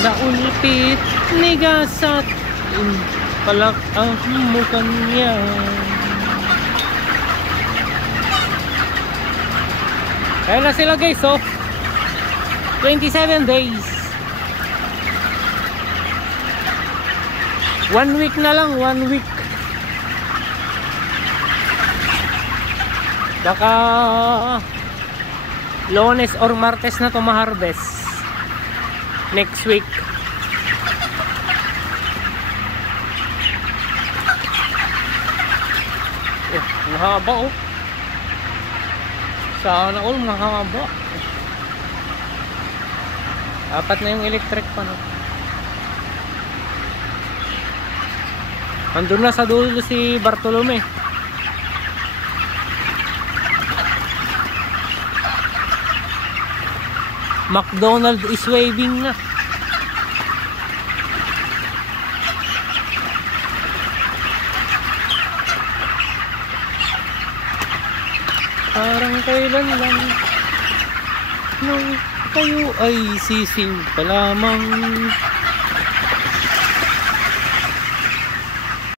Naulpit ni Gasat palak ang mukha niya. Kaya na sila guys, so 27 days. 1 week na lang, 1 week. Baka Lunes or Martes na to ma-harvest next week. Mahaba oh. Sana all mahaba. Apat na yung electric pa no. Andun na sa dulo si Bartolome. McDonald is waving na. Parang kailan lang nung kayo ay sisiw pa lamang.